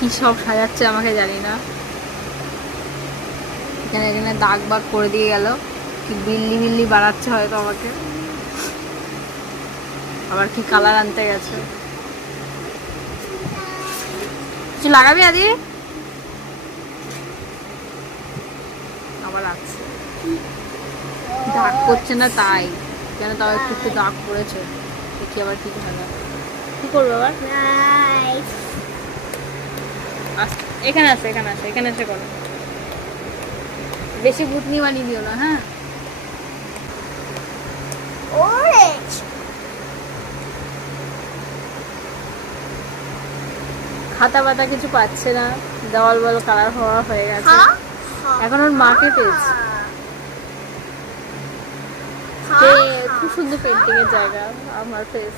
কি সব সাজাচ্ছে আমাকে জানি না। এখানে এখানে দাগ বাগ করে দিয়ে গেল, কি বিল্লি বিল্লি বানাচ্ছে হয়তো আমাকে, আবার কি কালার আনতে গেছে। কিছু লাগাবি আদি? আবার আছে দাগ করছে না তাই, কেন তাও একটু একটু দাগ পড়েছে, দেখি আবার কি হবে। কি করবো আবার? এখানে আছে, এখানে আছে, এখানে এসে করো। বেশি ভুতনি বানিয়ে দিও না, হ্যাঁ। খাতা পাতা কিছু পাচ্ছে না, দেওয়াল বল কালার হওয়া হয়ে গেছে। এখন ওর মাকে পেয়েছে, খুব সুন্দর পেন্টিং এর জায়গা আমার ফেস।